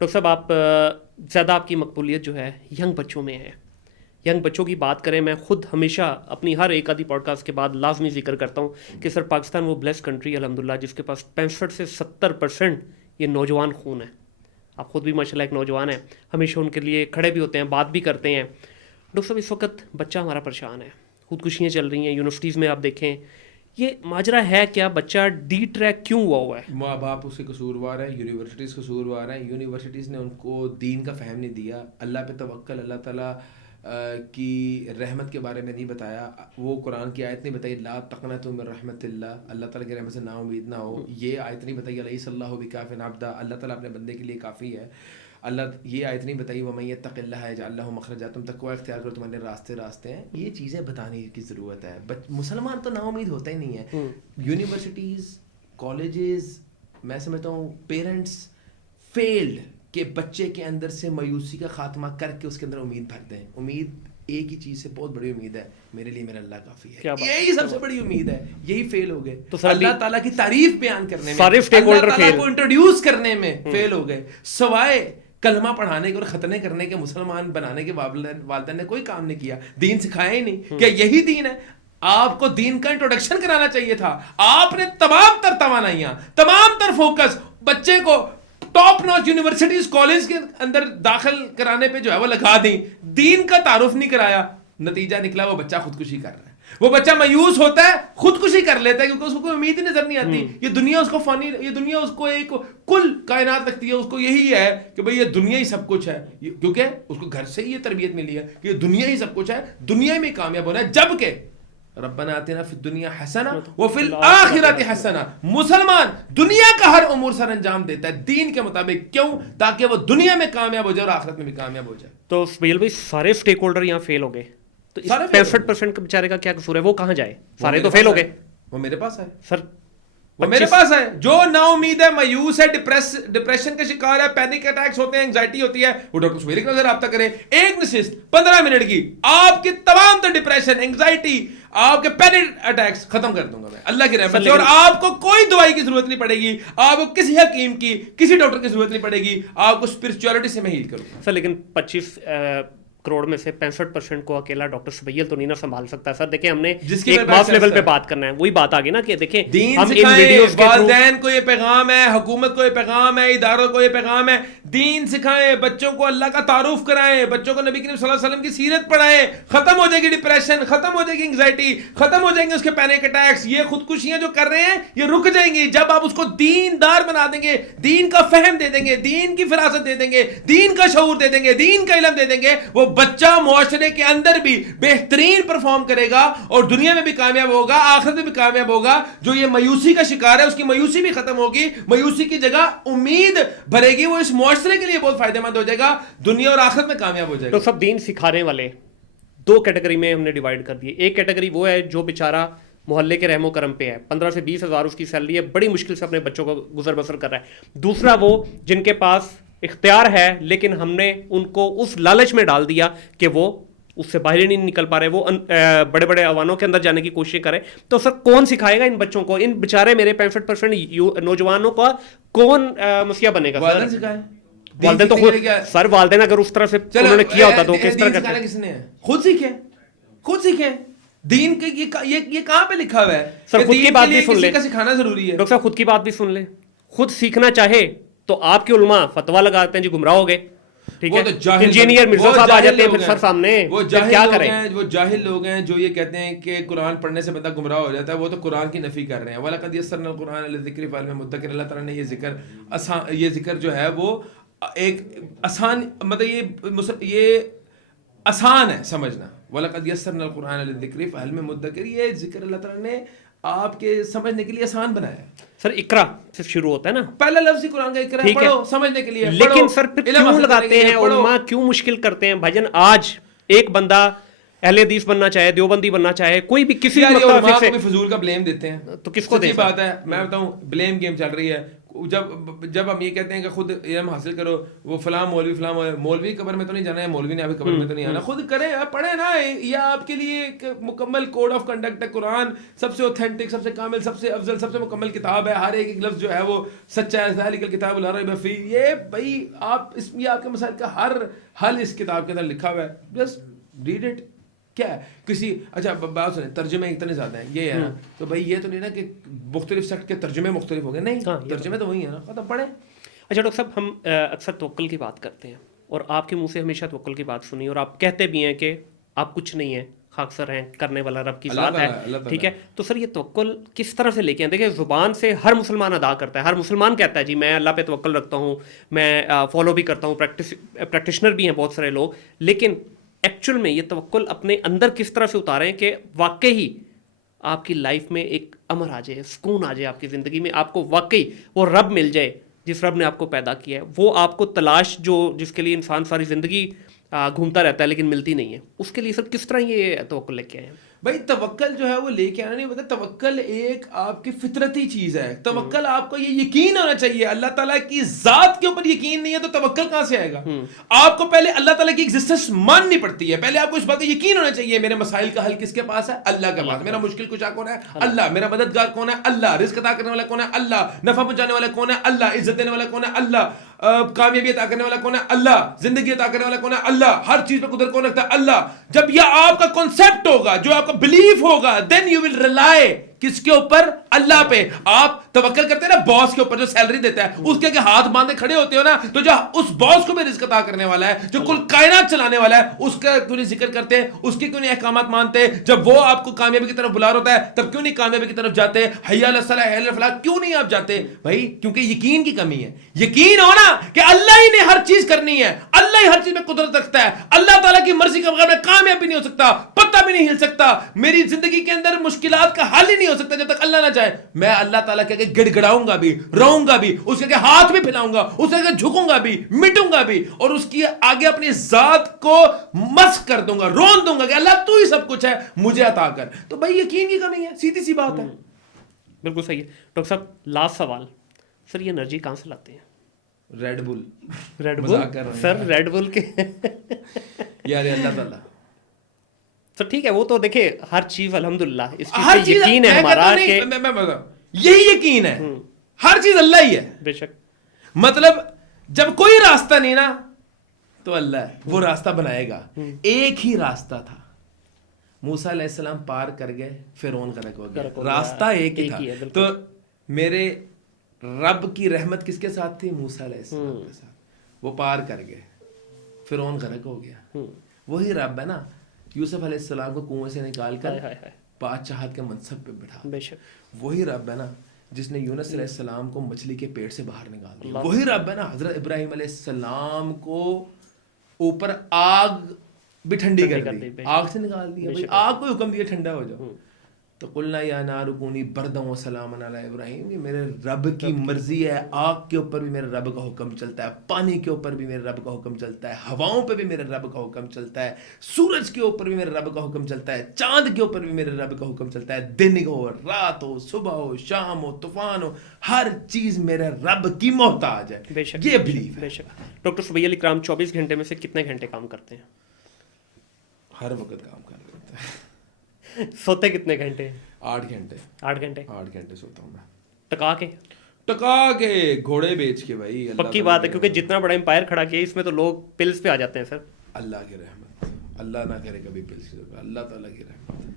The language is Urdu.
ڈاکٹر صاحب آپ زیادہ آپ کی مقبولیت جو ہے ینگ بچوں میں ہے. ینگ بچوں کی بات کریں، میں خود ہمیشہ اپنی ہر ایک آدھی پوڈ کاسٹ کے بعد لازمی ذکر کرتا ہوں کہ سر پاکستان وہ بلیس کنٹری الحمدللہ جس کے پاس 65 سے 70% یہ نوجوان خون ہے. آپ خود بھی ماشاءاللہ ایک نوجوان ہیں، ہمیشہ ان کے لیے کھڑے بھی ہوتے ہیں، بات بھی کرتے ہیں. ڈاکٹر صاحب اس وقت بچہ ہمارا پریشان ہے، خودکشیاں چل رہی ہیں یونیورسٹیز میں. آپ دیکھیں یہ ماجرا ہے کیا؟ بچہ ڈی ٹریک کیوں ہوا ہے؟ ماں باپ اس کے قصوروار ہیں، یونیورسٹیز قصوروار ہیں. یونیورسٹیز نے ان کو دین کا فہم نہیں دیا، اللہ پہ توکل، اللہ تعالیٰ کی رحمت کے بارے میں نہیں بتایا. وہ قرآن کی آیت نہیں بتائی لا تقنطوا من رحمت اللہ، اللہ تعالیٰ کی رحمت سے نا امید نہ ہو. یہ آیت نہیں بتائی الیس اللہ بکاف عبدا، اللہ تعالیٰ اپنے بندے کے لیے کافی ہے. اللہ یہ آیت نہیں بتائی ومن یتق اللہ یجعل لہ مخرجا، تم تقوی اختیار کرو تمہارے راستے ہیں. یہ چیزیں بتانے کی ضرورت ہے. مسلمان تو نا امید ہوتا ہی نہیں ہے. یونیورسٹیز، کالجز، میں سمجھتا ہوں پیرنٹس فیلڈ کہ بچے کے اندر سے مایوسی کا خاتمہ کر کے اس کے اندر امید بھر دیں. امید ایک ہی چیز سے بہت بڑی امید ہے، میرے لیے میرا اللہ کافی ہے، یہی سب سے بڑی امید ہے. یہی فیل ہو گئے. تو اللہ تعالیٰ کی تعریف بیان کرنے میں، اللہ تعالیٰ کو انٹروڈیوس کرنے میں فیل ہو گئے. سوائے کلمہ پڑھانے کے اور ختنے کرنے کے، مسلمان بنانے کے والدین نے کوئی کام نہیں کیا. دین سکھایا ہی نہیں. کیا یہی دین ہے؟ آپ کو دین کا انٹروڈکشن کرانا چاہیے تھا. آپ نے تمام تر توانائیاں، تمام تر فوکس بچے کو ٹاپ نوچ یونیورسٹیز کالج کے اندر داخل کرانے پہ جو ہے وہ لگا دیں. دین کا تعارف نہیں کرایا. نتیجہ نکلا وہ بچہ خودکشی کر رہا ہے. وہ بچہ مایوس ہوتا ہے، خودکشی کر لیتا ہے کیونکہ اس کو کوئی امید ہی نظر نہیں آتی. یہ دنیا اس کو فانی، یہ دنیا اس کو ایک کل کائنات لگتی ہے. اس کو یہی ہے کہ بھئی یہ دنیا ہی سب کچھ ہے، کیونکہ اس کو گھر سے ہی یہ تربیت ملی ہے کہ یہ دنیا ہی سب کچھ ہے، دنیا میں کامیاب ہونا ہے. جبکہ ربنا آتنا فی الدنیا حسنہ وفی الآخرۃ حسنہ. مسلمان دنیا کا ہر امور سر انجام دیتا ہے دین کے مطابق. کیوں؟ تاکہ وہ دنیا میں کامیاب ہو جائے اور آخرت میں بھی کامیاب ہو جائے. تو سہیل بھائی سارے اسٹیک ہولڈر یہاں فیل ہو گئے، تو 65% کے بیچارے کا کیا قصور ہے؟ وہ کہاں جائے؟ سارے تو فیل ہو گئے. وہ میرے پاس ہے سر، وہ میرے پاس ہے. جو نا امید ہے، مایوس ہے، ڈپریشن کا شکار ہے، پینک اٹیکس ہوتے ہیں، انگزائٹی ہوتی ہے، وہ ڈاکٹر سہیل کے رابطہ کریں. ایک نشست 15 منٹ کی آپ کی تمام تر ڈپریشن، انگزائٹی، آپ کے پینک اٹیکس ختم کر دوں گا میں اللہ کی رحمت سے. اور آپ کو کوئی دوائی کی ضرورت نہیں پڑے گی، آپ کو کسی حکیم کی، کسی ڈاکٹر کی ضرورت نہیں پڑے گی. آپ کو اسپرچولیٹی سے میں ہیل کروں گا. سر لیکن 25 کروڑ میں سے 65% کو اکیلا ڈاکٹر سہیل تو نہیں نہ سنبھال سکتا. سر دیکھیں، ہم نے ایک ماس لیول پہ بات کرنا ہے. وہی بات آ گئی نا کہ دیکھیں ہم ان ویڈیوز کے والدین کو یہ پیغام ہے، حکومت کو یہ پیغام ہے، اداروں کو یہ پیغام ہے، دین سکھائیں، بچوں کو اللہ کا تعارف کرائیں، بچوں کو نبی کریم صلی اللہ علیہ وسلم کی سیرت پڑھائیں. ختم ہو جائے گی ڈپریشن، ختم ہو جائے گی انگزائٹی، ختم ہو جائیں گے اس کے پینک اٹیکس. یہ خودکشیاں جو کر رہے ہیں یہ رک جائیں گی جب آپ اس کو دیندار بنا دیں گے، دین کا فہم دے دیں گے، دین کی فراست دے دیں گے، دین کا شعور دے دیں گے، دین کا علم دے دیں گے. وہ بچہ معاشرے کے اندر بھی بہترین پرفارم کرے گا اور دنیا میں بھی کامیاب ہوگا، آخرت میں بھی کامیاب ہوگا. جو یہ مایوسی کا شکار ہے اس کی مایوسی بھی ختم ہوگی، مایوسی کی جگہ امید بھرے گی. وہ اس معاشرے کے لیے بہت فائدہ مند ہو جائے گا، دنیا اور آخرت میں کامیاب ہو جائے گا. تو سب دین سکھانے والے 2 کیٹیگری میں ہم نے ڈیوائیڈ کر دیے. ایک کیٹیگری وہ ہے جو بیچارہ محلے کے رحم و کرم پہ ہے، 15 سے 20 ہزار اس کی سیلری ہے، بڑی مشکل سے اپنے بچوں کو گزر بسر کر رہا ہے. دوسرا وہ جن کے پاس اختیار ہے لیکن ہم نے ان کو اس لالچ میں ڈال دیا کہ وہ اس سے باہر ہی نہیں نکل پا رہے، وہ بڑے بڑے ایوانوں کے اندر جانے کی کوشش کریں. تو سر کون سکھائے گا ان بچوں کو؟ ان بیچارے میرے 65% نوجوانوں کا کون مسیح بنے گا؟ والدین سکھائیں. والدین تو سر، والدین اگر اس طرح سے انہوں نے کیا ہوتا تو کس طرح کرتے؟ کس نے خود سیکھیں، خود سیکھیں. دین کے یہ کہاں پہ لکھا ہوا ہے؟ سر خود کی بات بھی سن لیں، کا سکھانا ضروری ہے. ڈاکٹر صاحب خود کی بات بھی سن لیں. خود سیکھنا چاہے تو آپ کے علماء فتوا لگاتے ہیں جی گمراہ ہو گئے، ٹھیک ہے، انجینئر مرزا صاحب آ جاتے ہیں پھر سر سامنے. وہ جاہل لوگ ہیں جو یہ کہتے ہیں کہ قرآن پڑھنے سے بندہ گمراہ ہو جاتا ہے. وہ تو قرآن کی نفی کر رہے ہیں. وَلَقَدْ يَسَّرْنَا الْقُرْآنَ لِلذِّكْرِ فَهَلْ مِن مُدَّكِرٍ. اللہ تعالیٰ نے یہ ذکر جو ہے وہ ایک آسان، مطلب یہ آسان ہے سمجھنا. وَلَقَدْ يَسَّرْنَا الْقُرْآنَ لِلذِّكْرِ فَهَلْ مِن مُدَّكِرٍ. یہ ذکر اللہ تعالیٰ نے آپ کے سمجھنے کے لیے آسان بنایا ہے. سر اقرا سے شروع ہوتا ہے نا، پہلا لفظ ہی قرآن کا اقرا ہے، پڑھو سمجھنے کے لیے. لیکن سر پھر کیوں لگاتے ہیں علماء، کیوں مشکل کرتے ہیں بھائی جان؟ آج ایک بندہ اہل حدیث بننا چاہے، دیوبندی بننا چاہے، کوئی بھی کسی علماء کو بھی فضول کا بلیم دیتے ہیں تو کس کو دے؟ بات ہے میں بتاؤں، بلیم گیم چل رہی ہے. جب ہم یہ کہتے ہیں کہ خود علم حاصل کرو, وہ فلاں مولوی قبر میں تو نہیں جانا ہے, مولوی نے ابھی قبر میں تو نہیں آنا, خود کریں, پڑھیں نا, یہ آپ کے لیے ایک مکمل کوڈ آف کنڈکٹ ہے. قرآن سب سے اوتھینٹک, سب سے کامل, سب سے افضل, سب سے مکمل کتاب ہے. ہر ایک لفظ جو ہے وہ سچا ہے. ذالک الکتاب لا ریب فیہ, یہ بھائی آپ اس میں آپ کے مسائل کا ہر حل اس کتاب کے اندر لکھا ہوا ہے. Just read it. کیا ہے کسی, اچھا بات سنیں, ترجمے اتنے زیادہ ہیں, یہ ہے نا, تو بھائی یہ تو نہیں نا کہ مختلف سیکٹ کے ترجمے مختلف ہو گئے, نہیں, ترجمے تو وہی ہیں نا, ختم, پڑھیں. اچھا ڈاکٹر صاحب, ہم اکثر توکل کی بات کرتے ہیں اور آپ کے منہ سے ہمیشہ توکل کی بات سنی, اور آپ کہتے بھی ہیں کہ آپ کچھ نہیں ہیں, خاکسر ہیں, کرنے والا رب کی ذات ہے, ٹھیک ہے. تو سر یہ توکل کس طرح سے لے کے آئیں؟ دیکھیں زبان سے ہر مسلمان ادا کرتا ہے, ہر مسلمان کہتا ہے جی میں اللہ پہ توکل رکھتا ہوں, میں فالو بھی کرتا ہوں, پریکٹیشنر بھی ہیں بہت سارے لوگ, لیکن ایکچوئل میں یہ توکل اپنے اندر کس طرح سے اتاریں کہ واقعی آپ کی لائف میں ایک امر آ جائے, سکون آ جائے آپ کی زندگی میں, آپ کو واقعی وہ رب مل جائے جس رب نے آپ کو پیدا کیا ہے, وہ آپ کو تلاش جو جس کے لیے انسان ساری زندگی گھومتا رہتا ہے لیکن ملتی نہیں ہے, اس کے لیے سر کس طرح یہ توکل لے کے آئے ہیں؟ بھائی توکل جو ہے وہ لے کے آنا نہیں پتا, توکل ایک آپ کی فطرتی چیز ہے. توکل آپ کو یہ یقین ہونا چاہیے, اللہ تعالیٰ کی ذات کے اوپر یقین نہیں ہے تو توکل کہاں سے آئے گا؟ آپ کو پہلے اللہ تعالیٰ کی ایگزسٹنس ماننی پڑتی ہے, پہلے آپ کو اس بات کا یقین ہونا چاہیے میرے مسائل کا حل کس کے پاس ہے؟ اللہ کے پاس. میرا مشکل کشا کون ہے؟ اللہ. میرا مددگار کون ہے؟ اللہ. رزق عطا کرنے والا کون ہے؟ اللہ. نفع پہنچانے والا کون ہے؟ اللہ. عزت دینے والا کون ہے؟ اللہ. کامیابی عطا کرنے والا کون ہے؟ اللہ. زندگی عطا کرنے والا کون ہے؟ اللہ. ہر چیز پہ قدرت کون رکھتا ہے؟ اللہ. جب یہ آپ کا کنسپٹ ہوگا, جو آپ کا بلیف ہوگا, دین یو ول ریلائی کس کے اوپر؟ اللہ پہ. آپ توکل کرتے ہیں نا باس کے اوپر جو سیلری دیتا ہے, اس کے ہاتھ باندھے کھڑے ہوتے ہو نا, تو جو اس باس کو بھی رزق عطا کرنے والا ہے, جو کل کائنات چلانے والا ہے, اس کا کیوں نہیں ذکر کرتے, اس کے کیوں نہیں احکامات مانتے؟ جب وہ آپ کو کامیابی کی طرف بلا رہا ہوتا ہے تب کیوں نہیں کامیابی کی طرف جاتے؟ حی علی الصلاۃ حی علی الفلاح کیوں نہیں آپ جاتے؟ بھائی کیونکہ یقین کی کمی ہے. یقین ہونا کہ اللہ ہی نے ہر چیز کرنی ہے, اللہ ہی ہر چیز میں قدرت رکھتا ہے, اللہ تعالیٰ کی مرضی کے بغیر میں کامیاب بھی نہیں ہو سکتا, پتہ بھی نہیں ہل سکتا, میری زندگی کے اندر مشکلات کا حل ہی نہیں ہو سکتا جب تک اللہ نہ چاہے. میں اللہ تعالیٰ کے گڑ گڑاؤں گا بھی, روؤں گا بھی, اس کے ہاتھ بھی پھیلاؤں گا, اس کے جھکوں گا بھی, مٹوں گا بھی, اور اس کی آگے اپنی ذات کو مسخ کر دوں گا, رون دوں گا کہ اللہ تو ہی سب کچھ ہے, مجھے عطا کر. تو بھائی یقین کی کمی ہے, سیدھی سی بات ہے. بالکل صحیح ہے. ڈاکٹر صاحب لاسٹ سوال, سر یہ انرجی کہاں سے لاتے ہیں؟ ریڈ بل. سر ریڈ بل کے یار اللہ تعالیٰ تو ٹھیک ہے, وہ تو دیکھیں ہر چیز الحمدللہ اس چیز پہ یقین ہے ہمارا کہ یہی یقین ہے, ہر چیز اللہ ہی ہے. بے شک, مطلب جب کوئی راستہ نہیں نا تو اللہ ہے, وہ راستہ بنائے گا. ایک ہی راستہ تھا, موسیٰ علیہ السلام پار کر گئے, فرعون غرق ہو گیا, راستہ ایک ہی تھا. تو میرے رب کی رحمت کس کے ساتھ تھی؟ موسیٰ علیہ السلام کے ساتھ. وہ پار کر گئے, فرعون غرق ہو گیا. وہی رب ہے نا یوسف علیہ السلام کو کنویں سے نکال کر بادشاہت کے منصب پہ بٹھا. بے شک, وہی رب ہے نا جس نے یونس علیہ السلام کو مچھلی کے پیٹ سے باہر نکال دیا. وہی رب ہے نا حضرت ابراہیم علیہ السلام کو اوپر آگ بھی ٹھنڈی کر دی, آگ سے نکال دیا. بھائی آگ کو حکم دیا ٹھنڈا ہو جاؤ. تو قلنا یا نار کونی برداً و سلاما علی ابراہیم. یہ میرے رب کی مرضی ہے, آگ کے اوپر بھی میرے رب کا حکم چلتا ہے, پانی کے اوپر بھی میرے رب کا حکم چلتا ہے, ہواؤں پہ بھی میرے رب کا حکم چلتا ہے, سورج کے اوپر بھی میرے رب کا حکم چلتا ہے, چاند کے اوپر بھی میرے رب کا حکم چلتا ہے. دن ہو, رات ہو, صبح ہو, شام ہو, طوفان ہو, ہر چیز میرے رب کی محتاج ہے. بے شک, یہ بلیف ہے. بے شک. ڈاکٹر سبیہ علی کرام 24 گھنٹے میں سے کتنے گھنٹے کام کرتے ہیں؟ ہر وقت کام کر لیتے ہیں. سوتے کتنے گھنٹے؟ 8 گھنٹے. 8 گھنٹے 8 گھنٹے سوتا ہوں میں. ٹکا کے گھوڑے بیچ کے. بھائی پکی بات ہے, کیونکہ جتنا بڑا امپائر کھڑا کیا اس میں تو لوگ پلس پہ آ جاتے ہیں سر. اللہ کی رحمت, اللہ نہ کرے کبھی پلس کی, اللہ تعالیٰ کی رحمت.